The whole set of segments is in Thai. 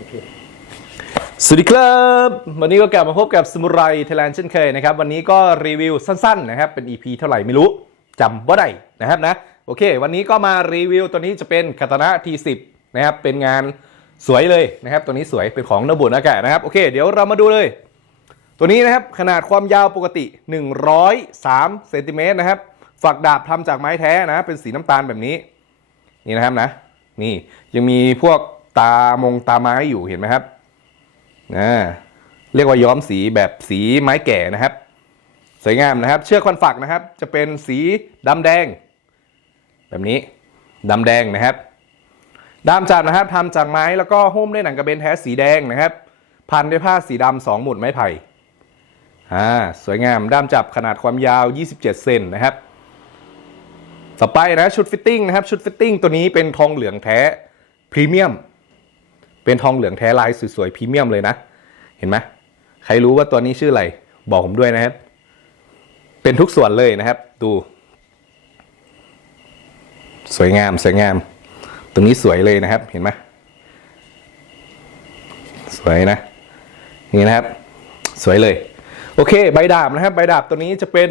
สวัสดีครับ วันนี้ก็กลับมาพบกับสมุไรไทยแลนด์เช่นเคยนะครับ วันนี้ก็รีวิวสั้นๆนะครับ เป็น EP เท่าไหร่ไม่รู้จำว่าได้นะครับนะ โอเค วันนี้ก็มารีวิวตัวนี้จะเป็นคาตานะ T10 นะครับ เป็นงานสวยเลยนะครับ ตัวนี้สวยเป็นของนบุนอากาศนะครับ โอเค เดี๋ยวเรามาดูเลย ตัวนี้นะครับ ขนาดความยาวปกติ 103เซนติเมตรนะครับ ฝักดาบทำจากไม้แท้นะ เป็นสีน้ำตาลแบบนี้ นี่นะครับนะ นี่ยังมีพวก ตามงตาไม้อยู่เห็นไหมครับอ่าเรียกว่าย้อมสีแบบสีไม้แก่นะครับ สวยงามนะครับ เชือกควันฝักนะครับ จะเป็นสีดำแดง แบบนี้ดำแดงนะครับด้ามจับนะครับทำจากไม้แล้วก็หุ้มด้วยหนังกระเบนแท้สีแดงนะครับ พันด้วยผ้าสีดำสองหมุดไม้ไผ่อ่าสวยงามด้ามจับขนาดความยาว 27 เซนนะครับ ต่อไปนะชุดฟิตติ้งนะครับ ชุดฟิตติ้งตัวนี้เป็นทองเหลืองแท้พรีเมียม เป็นทองเหลืองแท้ลายสวยๆพรีเมียมเลยนะ เห็นไหมใครรู้ว่าตัวนี้ชื่ออะไร บอกผมด้วยนะครับ เป็นทุกส่วนเลยนะครับ ดู สวยงามสวยงาม ตรงนี้สวยเลยนะครับ เห็นไหมสวยนะ นี่นะครับ สวยเลย โอเค ใบดาบนะครับ ใบดาบตัวนี้จะเป็น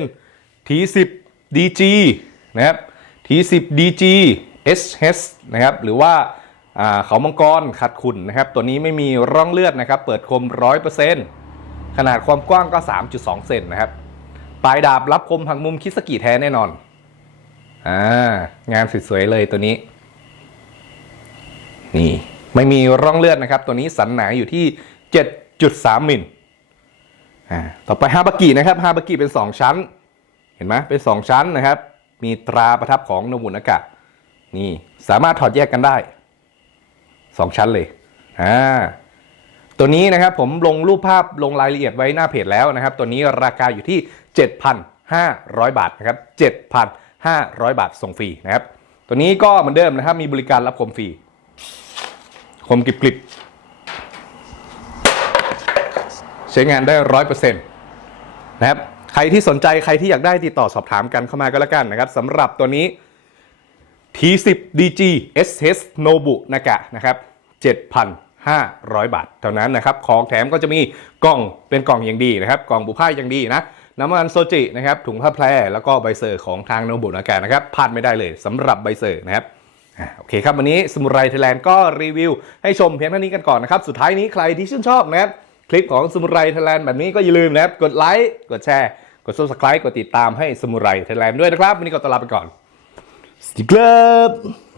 T10 DG นะครับ T10 DG HS นะครับ หรือว่าอ่า เขามังกรขัดขุนนะครับ ตัวนี้ไม่มีร่องเลือดนะครับ เปิดคม 100%ขนาดความกว้างก็ 3.2 เซนนะครับ ปลายดาบรับคมหักมุมคิสกิแท้แน่นอนอ่างานสวยๆเลยตัวนี้ นี่ไม่มีร่องเลือดนะครับ ตัวนี้สันหนาอยู่ที่ 7.3มิลอ่าต่อไปฮาบากินะครับฮาบากิเป็น 2 ชั้น เห็นไหมเป็น 2 ชั้นนะครับ มีตราประทับของนบุนากะนี่สามารถถอดแยกกันได้ 2ชั้นเลยอ่าตัวนี้นะครับผมลงรูปภาพลงรายละเอียดไว้หน้าเพจแล้วนะครับ ตัวนี้ราคาอยู่ที่ 7,500 บาทนะครับ 7,500 บาทส่งฟรีนะครับ ตัวนี้ก็เหมือนเดิมนะครับ มีบริการรับคมฟรีคมกริบๆใช้งานได้ร้อยเปอร์เซ็นต์นะครับ ใครที่สนใจใครที่อยากได้ติดต่อสอบถามกันเข้ามาก็แล้วกันนะครับสำหรับตัวนี้ T10 DG SS Nobu Naga นะครับ 7,500 บาท เท่านั้นนะครับ ของแถมก็จะมีกล่องเป็นกล่องอย่างดีนะครับ กล่องบุผ้าอย่างดีนะน้ำมันโซจินะครับถุงผ้าแพรแล้วก็ใบเซอร์ของทางโนบุนากานะครับพลาดไม่ได้เลยสำหรับใบเซอร์นะครับโอเคครับวันนี้สมุไรไทยแลนด์ก็รีวิว ให้ชมเพียงเท่านี้กันก่อนนะครับสุดท้ายนี้ใครที่ชื่นชอบนะครับคลิปของสมุไรไทยแลนด์แบบนี้ก็อย่าลืมนะครับกดไลค์กดแชร์ กด subscribe กดติดตามให้สมุไรไทยแลนด์ด้วยนะครับวันนี้ก็ตลาไปก่อนสวัสดีครับ